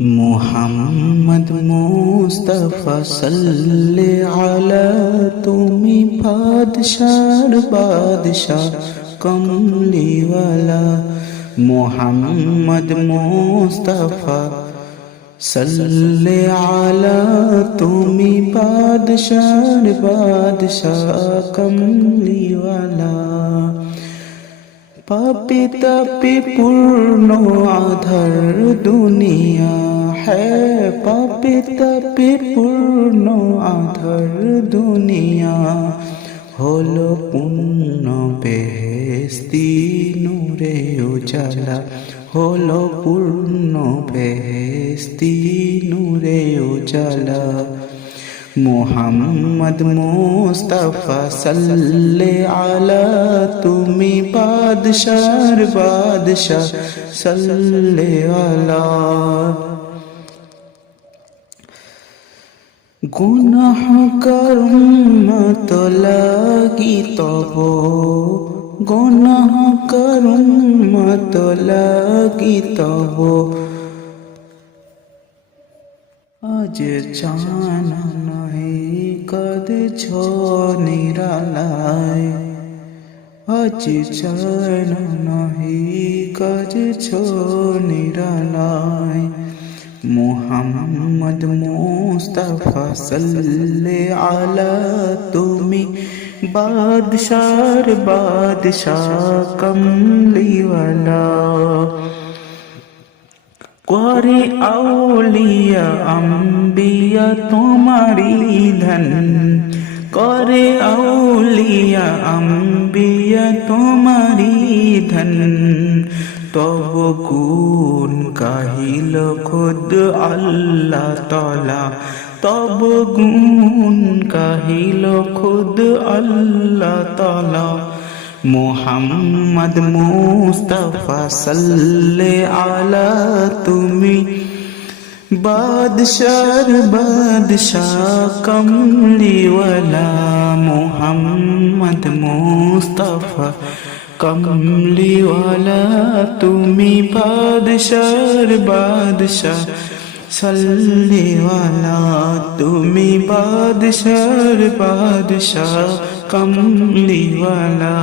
মুহাম্মদ মুস্তাফা সাল্লি আলা তুমি বাদশার বাদশা কমলিওয়ালা। মুহাম্মদ মুস্তাফা সাল্লি আলা তুমি বাদশার বাদশা কমলিওয়ালা। পাপি তাপি পূর্ণ আধার দুনিয়া হ্যাঁ, পাপি তাপি পূর্ণ আধার দুনিয়া হলো পূর্ণ বেহেশতি নূরে উজালা, হলো পূর্ণ বেহেশতি নূরে উজালা। মুহাম্মদ মুস্তাফা সাল্লি আলা তুমি বাদশার বাদশা সাল্লি আলা। গুনাহগার উম্মত লাগি তব, গুনাহগার উম্মত লাগি তব আজ জানা নাহি কাঁদছ নিরালায়, আজ জানা নাহি কাঁদছ নিরালায়। মুহাম্মদ মুস্তাফা সাল্লি আলা তুমি বাদশার বাদশা কমলিওয়ালা। করে আউলিয়া আম্বিয়া তোমারি ধন, করে আউলিয়া আম্বিয়া তোমারি ধন। তব গুণ কাহিল খুদ আল্লাহ তাআলা, তব গুণ কাহিল খুদ আল্লাহ তাআলা। মুহাম্মদ মুস্তাফা সাল্লি আলা তুমি বাদশার বাদশা কমলিওয়ালা। মুহাম্মদ মুস্তাফা কমলিওয়ালা তুমি বাদশার বাদশা সাল্লিওয়ালা, তুমি বাদশার বাদশা কমলিওয়ালা।